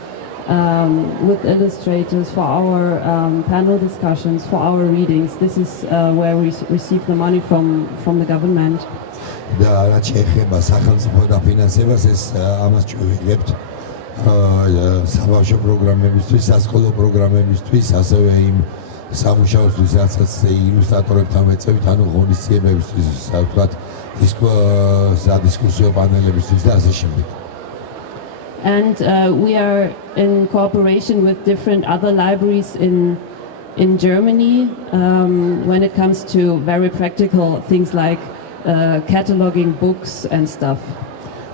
with illustrators, for our panel discussions, for our readings, this is where we receive the money from the government. და რაც შეეხება სახელმწიფო დაფინანსებას, ეს ამას ჩვევიგებთ საბავშვო პროგრამებისთვის, სასკოლო პროგრამებისთვის, ასევე იმ სამუშაოსთვის, რასაც ილუსტრატორებთან ვეწევით, ანუ ღონისძიებებისთვის, ვთქვათ, სადისკუსიო პანელებისთვის და ასე შემდეგ. And we are in cooperation with different other libraries in Germany when it comes to very practical things like cataloging books and stuff.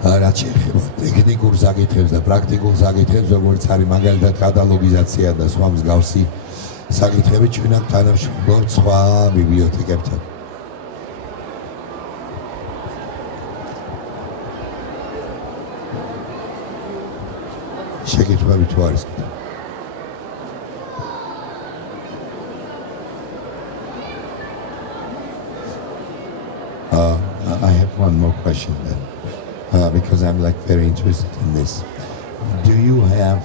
რაც შეეხება ტექნიკურ საკითხებს და პრაქტიკულ საკითხებს, როგორც არის მაგალითად კატალოგიზაცია და სხვა მსგავსი საკითხები, ჩვენ აქ თანამშრომლობთ სხვა ბიბლიოთეკებთან. შეკითხვები თუ არის? I have one more question then, because I'm like very interested in this. Do you have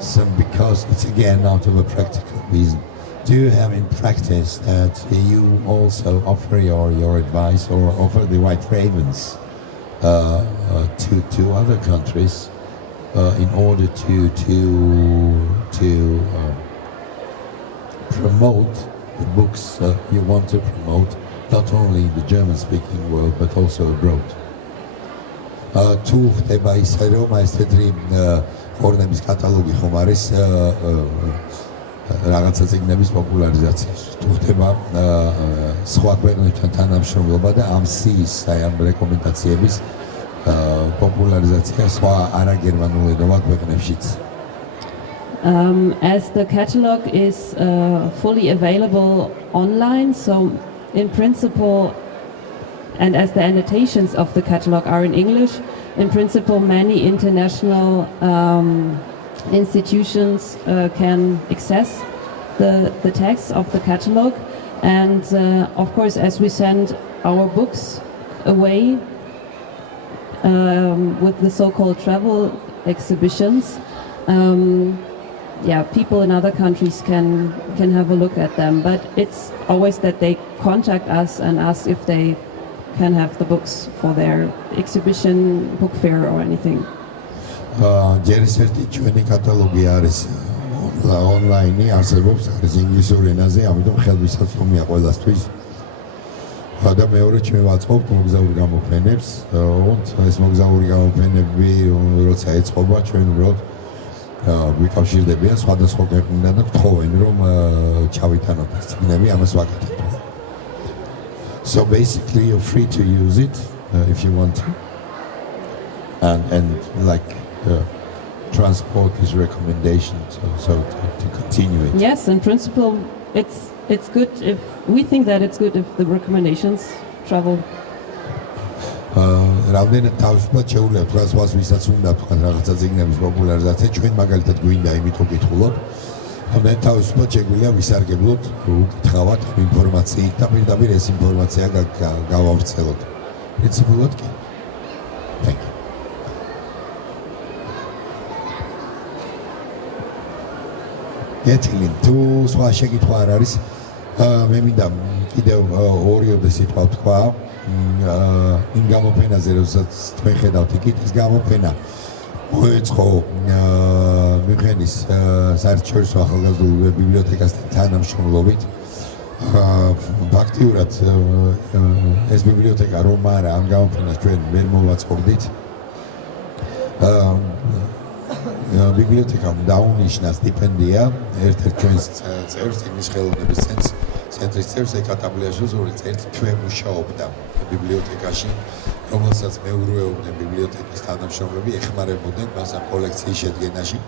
some, because it's again out of a practical reason, do you have in practice that you also offer your advice or offer the White Ravens to other countries in order to promote the books you want to promote, not only in the German-speaking world but also abroad? თუ ხდება ისე რომ ეს თეთრი ფორმების კატალოგი ხომ არის რაღაცა წიგნების პოპულარიზაციის, თუ ხდება სხვა ქვეყნებთან თანამშრომლობა და ამ სიის, აი ამ რეკომენდაციების popularization სხვა არაგერმანულენოვან ქვეყნებშიც. As the catalog is fully available online, so in principle, and as the annotations of the catalog are in English, in principle many international institutions can access the text of the catalog, and of course as we send our books away with the so-called travel exhibitions, people in other countries can have a look at them, but it's always that they contact us and ask if they can have the books for their exhibition, book fair or anything. ჯერ ის ერთი ჩვენი კატალოგი არის ონლაინი, არსებობს, არის ინგლისურ ენაზე, ამიტომ ხელმისაწვდომია ყველასთვის. და მეორე ჩვენ ვაწყობთ მოგზაურ გამოფენებს, ეს მოგზაური გამოფენები, როცა ეწყობა, ჩვენ უბრალოდ გვიკავშირდებიან სხვადასხვა ქვეყნიდან და გთხოვენ რომ ჩავიტანოთ ეს წიგნები, ამას ვაკეთებ. So basically you're free to use it if you want to. And like transport is recommendation so to continue it. Yes, in principle, it's good if we think that it's good if the recommendations travel. რამდენად თავისუფლად შეუძლებთ რას ვისაც უნდა თქვა რაღაცა წიგნების პოპულარიზაცია, ჩვენ მაგალითად გვინდა იმიტომ ვკითხულობ, რამდენად თავისუფლად შეგვიძლია ვისარგებლოთ, უკითხავთ ინფორმაციით და პირდაპირ ეს ინფორმაცია გავავრცელოთ. პრინციპულად კი. Thank you. გეტილი თუ სხვა შეკითხვა არ არის, მე მინდა კიდევ ორი სიტყვა ვთქვა იმ გამოფენაზე, როდესაც თქვენ ხედავთ იქით, ეს გამოფენა მოეწყო მünchenis საერთაშორისო ახალგაზრდულ ბიბლიოთეკასთან თანამშრომლობით. ფაქტიურად ეს ბიბლიოთეკა რომ არა ამ გამოფენას ჩვენ ვერ მოვაწყობდით. ბიბლიოთეკამ დაუნიშნა სტიპენდია ერთ-ერთ ჩვენს წევრს, წიგნის ხელოვნების ცენტრის წევრს ეკატაბლიაშვილს, რომელიც ერთ თვე მუშაობდა ბიბლიოთეკაში, რომელსაც მეურვეობდნენ ბიბლიოთეკის თანამშრომლები, ეხმარებოდნენ მას ამ კოლექციის შედგენაში.